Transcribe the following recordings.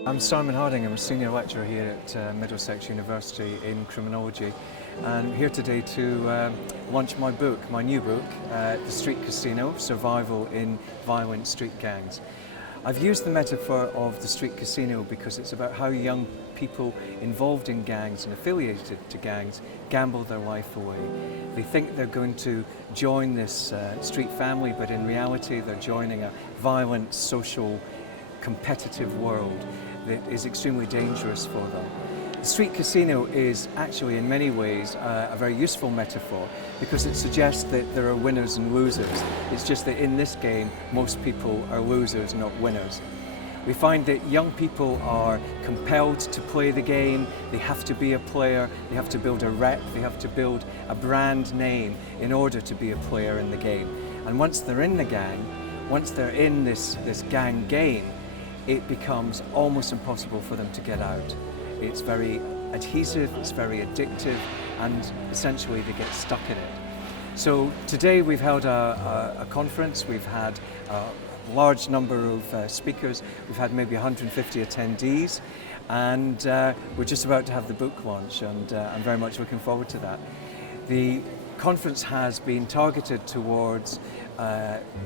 I'm Simon Harding. I'm a senior lecturer here at Middlesex University in criminology, and I'm here today to launch my book, my new book, The Street Casino: Survival in Violent Street Gangs. I've used the metaphor of the street casino because it's about how young people involved in gangs and affiliated to gangs gamble their life away. They think they're going to join this street family, but in reality they're joining a violent, social, competitive world that is extremely dangerous for them. The street casino is actually in many ways a very useful metaphor because it suggests that there are winners and losers. It's just that in this game most people are losers, not winners. We find that young people are compelled to play the game. They have to be a player, they have to build a rep, they have to build a brand name in order to be a player in the game. And once they're in the gang, once they're in this gang game, it becomes almost impossible for them to get out. It's very adhesive, it's very addictive, and essentially they get stuck in it. So today we've held a conference, we've had a large number of speakers, we've had maybe 150 attendees, and we're just about to have the book launch, and I'm very much looking forward to that. The conference has been targeted towards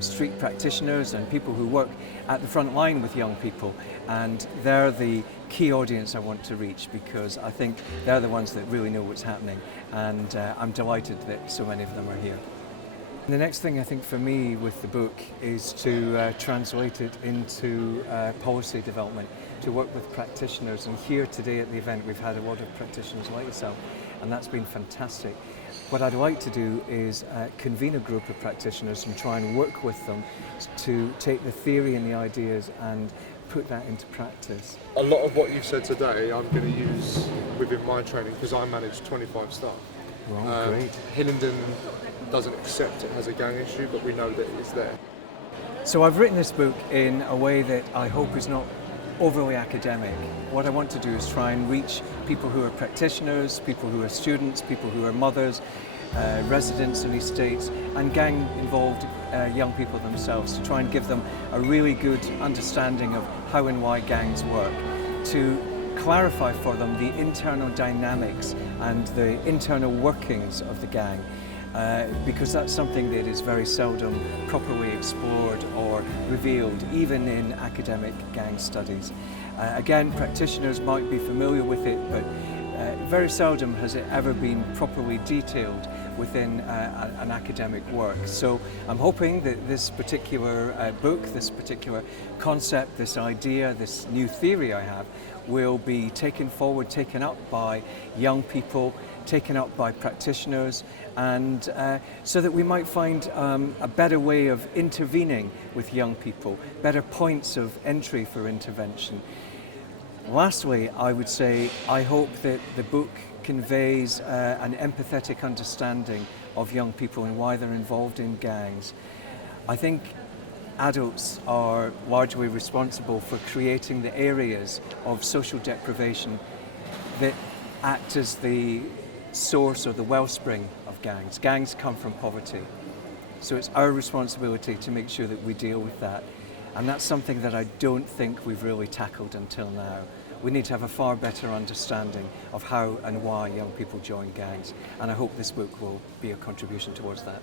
street practitioners and people who work at the front line with young people, and they're the key audience I want to reach because I think they're the ones that really know what's happening, and I'm delighted that so many of them are here. The next thing I think for me with the book is to translate it into policy development, to work with practitioners, and here today at the event we've had a lot of practitioners like yourself, and that's been fantastic. What I'd like to do is convene a group of practitioners and try and work with them to take the theory and the ideas and put that into practice. A lot of what you've said today I'm going to use within my training because I manage 25 staff. Well, great. Hillingdon doesn't accept it as a gang issue, but we know that it's there. So I've written this book in a way that I hope is not overly academic. What I want to do is try and reach people who are practitioners, people who are students, people who are mothers, residents in estates, and gang-involved young people themselves, to try and give them a really good understanding of how and why gangs work, to clarify for them the internal dynamics and the internal workings of the gang. Because that's something that is very seldom properly explored or revealed, even in academic gang studies. Again, practitioners might be familiar with it, but very seldom has it ever been properly detailed within an academic work. So I'm hoping that this particular book, this particular concept, this idea, this new theory I have, will be taken forward, taken up by young people, taken up by practitioners, and so that we might find a better way of intervening with young people, better points of entry for intervention. Lastly, I would say I hope that the book conveys an empathetic understanding of young people and why they're involved in gangs. I think adults are largely responsible for creating the areas of social deprivation that act as the source or the wellspring of gangs. Gangs come from poverty. So it's our responsibility to make sure that we deal with that. And that's something that I don't think we've really tackled until now. We need to have a far better understanding of how and why young people join gangs. And I hope this book will be a contribution towards that.